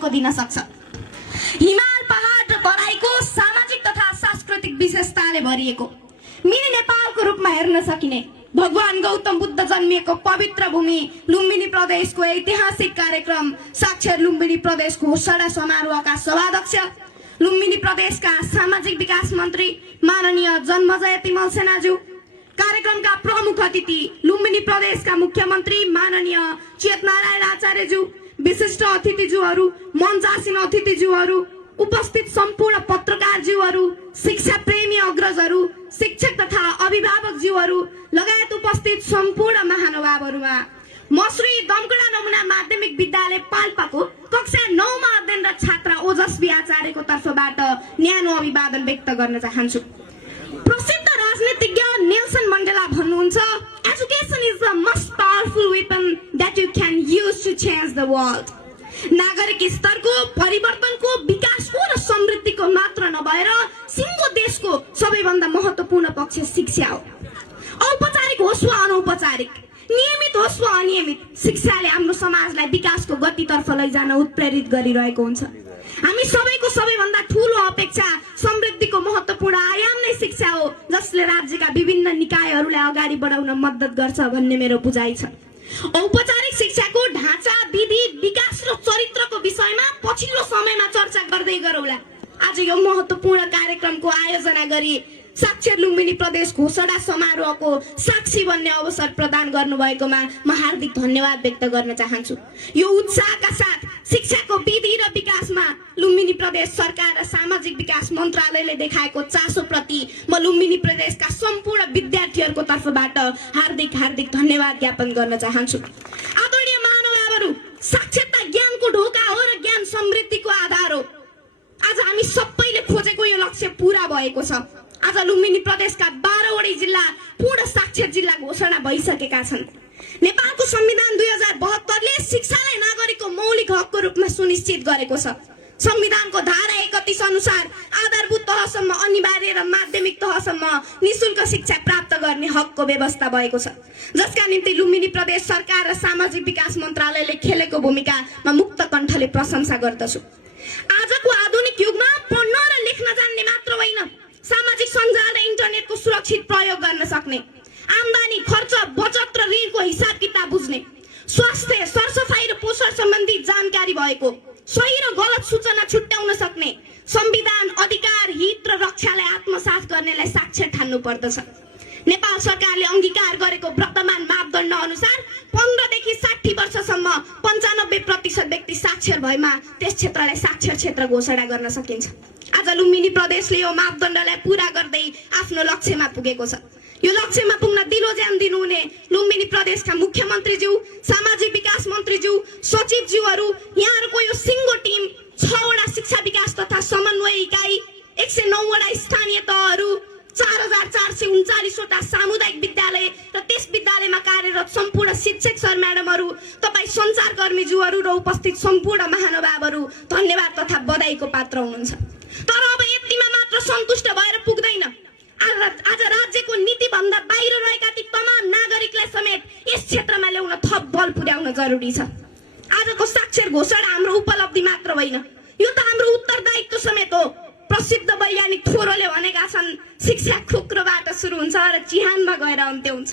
टन्को दिन सक्छ। हिमाल पहाड र तराईको सामाजिक तथा सांस्कृतिक विशेषताले भरिएको मिनी नेपालको रूपमा हेर्न सकिने भगवान गौतम बुद्ध जन्मिएको पवित्र भूमि लुम्बिनी प्रदेशको ऐतिहासिक कार्यक्रम साक्षर लुम्बिनी प्रदेशको घोषणा समारोहका सभाध्यक्ष, लुम्बिनी प्रदेशका सामाजिक विकास मन्त्री माननीय जन्मजय तिमल सेनाज्यू, कार्यक्रमका प्रमुख अतिथि लुम्बिनी प्रदेशका मुख्यमन्त्री माननीय चेतनारायण आचार्यज्यू, विशिष्ट अतिथिज्यूहरू, मञ्चासीन अतिथिज्यूहरू, उपस्थित सम्पूर्ण पत्रकारज्यूहरू, शिक्षा प्रेमी अग्रजहरू, शिक्षक तथा अभिभावकज्यूहरू लगायत उपस्थित सम्पूर्ण महानुभावहरूमा म श्री दमकडा नमुना माध्यमिक विद्यालय पाल्पाको कक्षा 9 मा अध्ययनरत छात्रा ओजस्वी आचार्यको तर्फबाट न्यानो अभिवादन व्यक्त गर्न चाहन्छु। प्रसिद्ध राजनीतिज्ञ नेल्सन मण्डेला भन्नुहुन्छ, education is the most powerful weapon that you can use to change the world. नागरिक स्तरको परिवर्तनको, विकासको र समृद्धिको मात्र नभएर सिङ्गो देशको सबैभन्दा महत्त्वपूर्ण पक्ष शिक्षा हो। औपचारिक होस् वा अनौपचारिक, नियमित होस् वा अनियमित, शिक्षाले हाम्रो समाजलाई विकासको गतितर्फ लैजान उत्प्रेरित गरिरहेको हुन्छ। हामी सबैको सबैभन्दा ठूलो अपेक्षा समृद्धिको महत्त्वपूर्ण आयाम नै शिक्षा हो, जसले राज्यका विभिन्न निकायहरूलाई अगाडि बढाउन मद्दत गर्छ भन्ने मेरो बुझाइ छ। औपचारिक शिक्षाको ढाँचा, विधि, विकास र चरित्रको विषयमा पछिल्लो समयमा चर्चा गर्दै गरौँला। आज यो महत्त्वपूर्ण कार्यक्रमको आयोजना गरी साक्षर लुम्बिनी प्रदेश घोषणा समारोहको साक्षी बन्ने अवसर प्रदान गर्नुभएकोमा म हार्दिक धन्यवाद व्यक्त गर्न चाहन्छु। यो उत्साहका साथ शिक्षाको विधि र विकासमा लुम्बिनी प्रदेश सरकार र सामाजिक विकास मन्त्रालयले देखाएको चासोप्रति म लुम्बिनी प्रदेशका सम्पूर्ण विद्यार्थीहरूको तर्फबाट हार्दिक हार्दिक धन्यवाद ज्ञापन गर्न चाहन्छु। आदरणीय महानुभावहरू, साक्षरता ज्ञानको ढोका हो र ज्ञान समृद्धिको आधार हो। आज हामी सबैले खोजेको यो लक्ष्य पूरा भएको छ। आज लुम्बिनी प्रदेशका 12 वटै जिल्ला पूर्ण साक्षर जिल्ला घोषणा भइसकेका छन्। नेपालको संविधान 2072 ले शिक्षालाई नागरिकको मौलिक हकको रूपमा सुनिश्चित गरेको छ। संविधानको धारा 31 अनुसार आधारभूत तहसम्म अनिवार्य र माध्यमिक तहसम्म निशुल्क शिक्षा प्राप्त गर्ने हकको व्यवस्था भएको छ, जसका निम्ति लुम्बिनी प्रदेश सरकार र सामाजिक विकास मन्त्रालयले खेलेको भूमिकामा मुक्त कण्ठले प्रशंसा गर्दछु। आजको आधुनिक युगमा पढ्न र लेख्न जान्ने मात्र होइन, सामाजिक सञ्जाल र इन्टरनेटको सुरक्षित प्रयोग गर्न सक्ने, आम्दानी, खर्च, बचत र ऋणको हिसाब किताब बुझ्ने, स्वास्थ्य, सरसफाई र पोषण सम्बन्धी जानकारी भएको, सही र गलत सूचना छुट्याउन सक्ने, संविधान, अधिकार, हित र रक्षालाई आत्मसात गर्नेलाई साक्षर ठान्नु पर्दछ। नेपाल सरकारले अंगीकार गरेको वर्तमान मापदण्ड अनुसार 15 देखि 60 वर्षसम्म 95% व्यक्ति साक्षर भएमा त्यस क्षेत्रलाई साक्षर क्षेत्र घोषणा गर्न सकिन्छ। आज लुम्बिनी प्रदेशले यो मापदण्डलाई पूरा गर्दै आफ्नो लक्ष्यमा पुगेको छ। यो लक्ष्यमा पुग्न दिलो ज्यान दिनुहुने लुम्बिनी प्रदेशका मुख्यमन्त्रीज्यू, सामाजिक विकास मन्त्रीज्यू, सचिवज्यूहरू, यहाँहरूको यो सिङ्गो टिम, 6 वटा शिक्षा विकास तथा समन्वय इकाइ, 109 वटा स्थानीय तहहरू, 4439 वटा सामुदायिक विद्यालय र त्यस विद्यालयमा कार्यरत सम्पूर्ण शिक्षक सर म्याडमहरू, तपाईँ सञ्चारकर्मीज्यूहरू र उपस्थित सम्पूर्ण महानुभावहरू धन्यवाद तथा बधाईको पात्र हुनुहुन्छ। तर अब यतिमा मात्र सन्तुष्ट भएर पुग्दैन। आज राज्यको नीतिभन्दा बाहिर रहेका ती तमाम नागरिकलाई समेत यस क्षेत्रमा ल्याउन थप बल पुर्याउन जरुरी छ। आजको साक्षर घोषणा हाम्रो उपलब्धि मात्र होइन, यो त हाम्रो उत्तरदायित्व समेत हो। प्रसिद्ध वैज्ञानिक थोरोले भनेका छन्, शिक्षा खोक्रोबाट सुरु हुन्छ र चिहानमा गएर अन्त्य हुन्छ।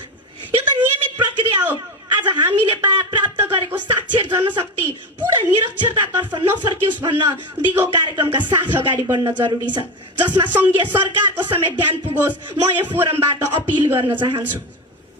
यो त नियमित प्रक्रिया हो। आज हामीले प्राप्त गरेको साक्षर जनशक्ति पूरा निरक्षरतातर्फ नफर्कियोस् भन्न दिगो कार्यक्रमका साथ अगाडि बढ्न जरुरी छ, जसमा संघीय सरकारको समेत ध्यान पुगोस्। म यो फोरमबाट अपिल गर्न चाहन्छु।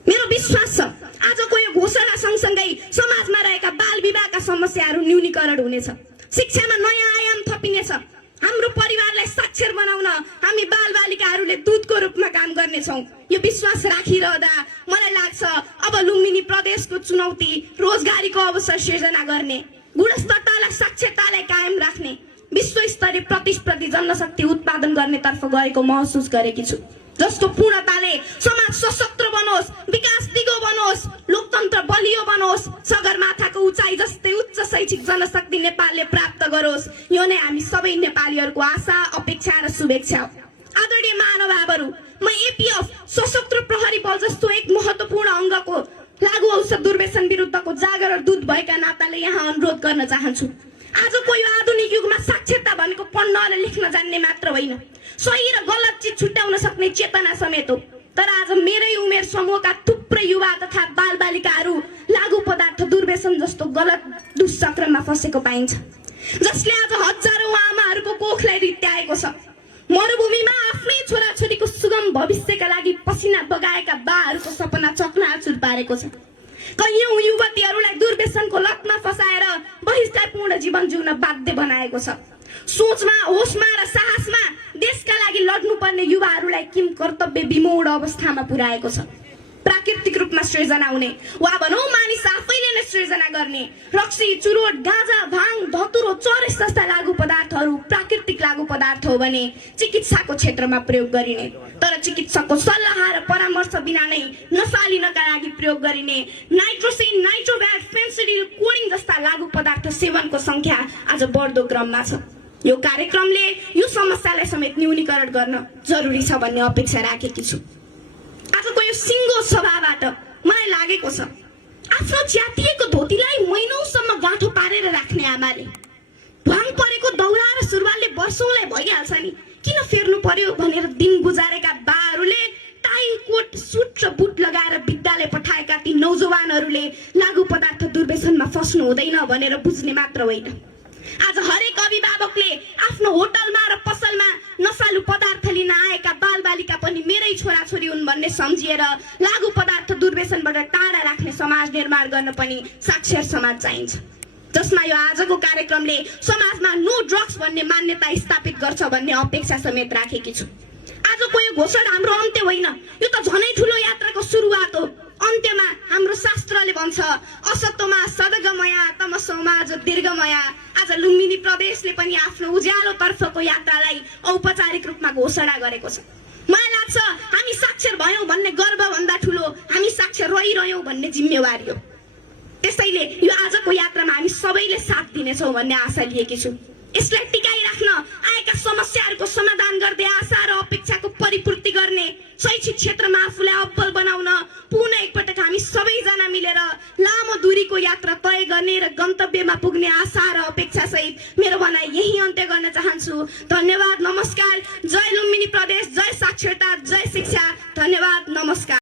मेरो विश्वास छ आजको यो घोषणा सँगसँगै समाजमा रहेका बाल विवाहका समस्याहरू न्यूनीकरण हुनेछ, शिक्षामा नयाँ आयाम थपिनेछ। हाम्रो परिवारलाई साक्षर बनाउन हामी बालबालिकाहरूले दूतको रूपमा काम गर्नेछौँ। यो विश्वास राखिरहँदा मलाई लाग्छ अब लुम्बिनी प्रदेशको चुनौती रोजगारीको अवसर सिर्जना गर्ने, गुणस्तरतालाई साक्षरतालाई कायम राख्ने, विश्वस्तरीय प्रतिस्पर्धी जनशक्ति उत्पादन गर्नेतर्फ गएको महसुस गरेकी छु, जसको पूर्णताले समाज सशक्त बनोस्, विकास दिगो बनोस्, लोकतन्त्र बलियो बनोस्, सगरमाथाको उचाइ जस्तै उच्च शैक्षिक जनशक्ति नेपालले प्राप्त गरोस्। यो नै हामी सबै नेपालीहरूको आशा, अपेक्षा र शुभेच्छा हो। आदरणीय महानुभावहरू, म एपीएफ सशस्त्र प्रहरी बल जस्तो एक महत्त्वपूर्ण अङ्गको लागू औषध दुर्व्यसन विरुद्धको जागर दूत भएका नाताले यहाँ अनुरोध गर्न चाहन्छु। आजको यो आधुनिक युगमा साक्षरता भनेको पढ्न र लेख्न जान्ने मात्र होइन, सही र गलत चिज छुट्याउन सक्ने चेतना समेत हो। तर आज मेरै उमेर समूहका थुप्रै युवा तथा बालबालिकाहरू लागु पदार्थ दुर्व्यसन जस्तो गलत दुष्चक्रमा फसेको पाइन्छ, जसले आज हजारौं आमाहरूको कोखलाई रित्याएको छ। मरुभूमिमा आफ्नै छोराछोरीको सुगम भविष्यका लागि पसिना बगाएका बाहरूको सपना चकनाचुर पारेको छ। कैयौं युवतीहरूलाई दुर्व्यसनको लतमा फसाएर बहिष्कारपूर्ण जीवन जिउन बाध्य बनाएको छ। सोचमा, होसमा र साहसमा देशका लागि लड्नुपर्ने युवाहरूलाई किम कर्तव्य विमूढ अवस्थामा पुर्याएको छ। प्राकृतिक रूपमा सृजना हुने वा भनौँ मानिस आफैले नै सृजना गर्ने रक्सी, चुरोट, गाँजा, भाङ, धतुरो, चरस जस्ता लागु पदार्थहरू प्राकृतिक लागु पदार्थ हो भने चिकित्साको क्षेत्रमा प्रयोग गरिने, तर चिकित्सकको सल्लाह र परामर्श बिना नै नसा लिनका लागि प्रयोग गरिने नाइट्रोसिन, नाइट्रोभ्याट, फेन्सिडिल, कोडिङ जस्ता लागु पदार्थ सेवनको संख्या आज बढ्दो क्रममा छ। यो कार्यक्रमले यो समस्यालाई समेत न्यूनीकरण गर्न जरुरी छ भन्ने अपेक्षा राखेकी छु। आजको यो सिङ्गो सभाबाट मलाई लागेको छ, आफ्नो च्यातिएको धोतीलाई महिनौसम्म गाँठो पारेर राख्ने आमाले भाङ परेको दौरा र सुरुवालले वर्षौंलाई भइहाल्छ नि, किन फेर्नु पर्यो भनेर दिन गुजारेका बाहरूले टाई, कोट, सुट र बुट लगाएर विद्यालय पठाएका ती नौजवानहरूले लागु पदार्थ दुर्व्यसनमा फस्नु हुँदैन भनेर बुझ्ने मात्र होइन। आज हरेक अभिभावकले आफ्नो होटलमा र पसलमा नसालु पदार्थ लिन आएका बालबालिका पनि मेरै छोराछोरी हुन् भन्ने सम्झिएर लागु पदार्थ दुर्व्यसनबाट टाढा राख्ने समाज निर्माण गर्न पनि साक्षर समाज चाहिन्छ, जसमा यो आजको कार्यक्रमले समाजमा नो ड्रग्स भन्ने मान्यता स्थापित गर्छ भन्ने अपेक्षा समेत राखेकी छु। आजको यो घोषणा हाम्रो अन्त्य होइन, यो त झनै ठुलो यात्राको सुरुवात हो। अन्त्यमा हाम्रो शास्त्रले भन्छ असत्वमा सदगमया तमसोमा ज्योतिर्गमया। आज लुम्बिनी प्रदेशले पनि आफ्नो उज्यालो तर्फको यात्रालाई औपचारिक रूपमा घोषणा गरेको छ। मलाई लाग्छ हामी साक्षर भयौं भन्ने गर्व भन्दा ठुलो हामी साक्षर रहिरह्यौं भन्ने जिम्मेवारी हो। त्यसैले यो आजको यात्रामा हामी सबैले साथ दिनेछौँ भन्ने आशा लिएकी छु। यसलाई टिकाइराख्न, आएका समस्याहरूको समाधान गर्दै आशा र अपेक्षाको परिपूर्ति गर्ने, शैक्षिक क्षेत्रमा आफूलाई अब्बल बनाउन पुनः एकपटक हामी सबैजना मिलेर लामो दूरीको यात्रा तय गर्ने र गन्तव्यमा पुग्ने आशा र अपेक्षा सहित मेरो भनाइ यही अन्त्य गर्न चाहन्छु। धन्यवाद, नमस्कार। जय लुम्बिनी प्रदेश, जय साक्षरता, जय शिक्षा। धन्यवाद, नमस्कार।